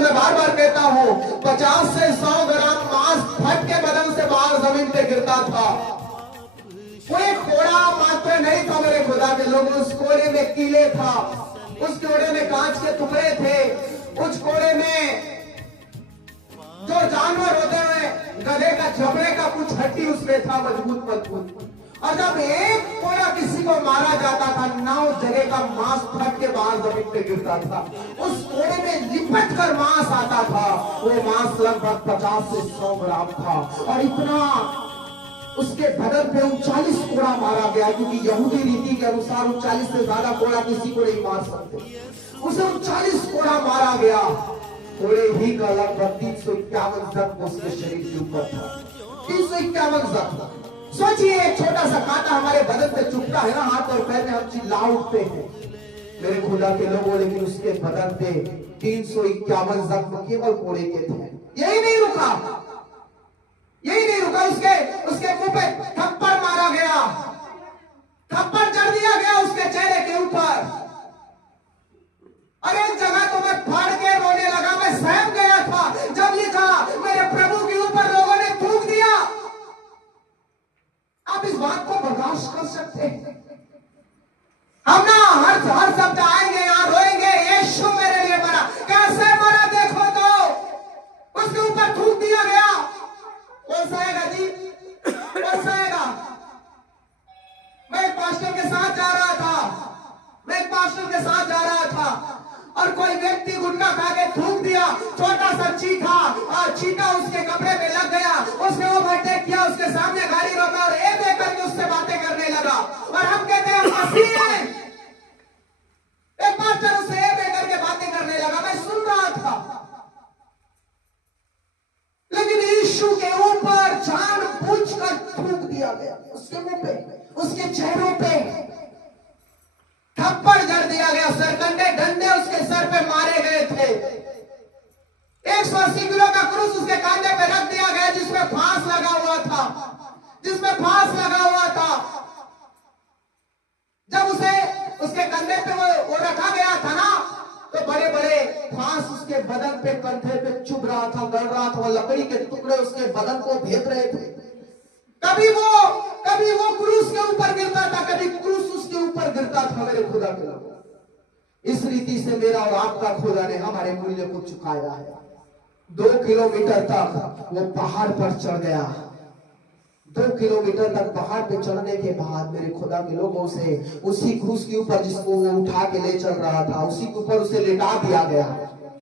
इसलिए मैं बार बार कहता हूँ 50 से 100 ग्राम मांस फट के बदन से बाहर जमीन पे गिरता था। कोई कोड़ा मात्र नहीं था मेरे खुदा के लोग, उस कोड़े में कीले था, उस कोड़े में कांच के टुकड़े थे, उस कोड़े में जो जानवर होते हैं गधे का जबड़े का कुछ हड्डी उसमें था, मजबूत मजबूत। और जब एक कोड़ा किसी को मारा जाता था 9 जगह का मांस फट के बाहर जमीन पे गिरता था। उस कोड़े में लिपट कर मांस आता था, वो मांस लगभग 50 से 100 ग्राम था। और इतना उसके बदन पे 39 कोड़ा मारा गया, क्योंकि यहूदी रीति के अनुसार 39 से ज्यादा कोड़ा किसी को नहीं मार सकते। उसे 39 कोड़ा मारा गया। कोड़े ही का लगभग 351 जख्म उसके शरीर के ऊपर था। 351 जख्म। सोचिए, एक छोटा सा कांटा हमारे बदन पे चुभता है ना हाथ और पैर में, हम चिल्ला उठते हैं मेरे खुदा के लोगों, लेकिन उसके बदन पे 351 जख्म केवल कोड़े के थे। यही नहीं रुका, उसके मुंह पे थप्पड़ मारा गया, थप्पड़ जड़ दिया गया उसके चेहरे के ऊपर। और एक जगह तो मैं फाड़ के रोने लगा, मैं सहम गया था जब लिखा मेरे प्रभु के ऊपर लोगों ने थूक दिया। आप इस बात को बर्दाश्त कर सकते हैं? हम ना हर शब्द आएंगे यहाँ रोएंगे, यीशु मेरे लिए मरा, कैसे मरा देखो तो, उसके ऊपर थूक दिया गया। कौन सहेगा जी, कौन सहेगा? मैं एक पास्टर के साथ जा रहा था, और कोई व्यक्ति गुटखा खा के थूक दिया, छोटा सा चीथा, और चीटा उसके कपड़े में लग गया। उसने ओवरटेक किया, उसके सामने गाड़ी रोका और ए देकर के उससे बातें करने लगा। और हम कहते हैं मसीह है। एक पास्टर उससे ए देकर के बातें करने लगा, मैं सुन रहा था। लेकिन यीशु के ऊपर जानबूझकर थूक दिया गया, उसके मुंह पे, उसके चेहरों पे थप्पड़ जड़ दिया गया, सरकंडे डंडे उसके सर पे मारे गए थे। 180 किलो का क्रूस उसके कांधे पे रख दिया गया, जिसमें फांस लगा हुआ था। जब उसे उसके कंधे पे वो रखा गया था ना, तो बड़े बड़े फांस उसके बदन पे, कंधे पे चुभ रहा था, गड़ रहा था। वो लकड़ी के टुकड़े उसके बदन को भेद रहे थे। कभी वो क्रूस के ऊपर गिरता था, कभी क्रूस उसके ऊपर गिरता था। मेरे खुदा के लोगों, इस रीति से मेरा और आपका खुदा ने हमारे मूल्य को चुकाया है। 2 किलोमीटर तक वो पहाड़ पर चढ़ गया। 2 किलोमीटर तक पहाड़ पे चढ़ने के बाद मेरे खुदा के लोगों से उसी क्रूस के ऊपर जिसको वो उठा के ले चल रहा था, उसी के ऊपर उसे लेटा दिया गया।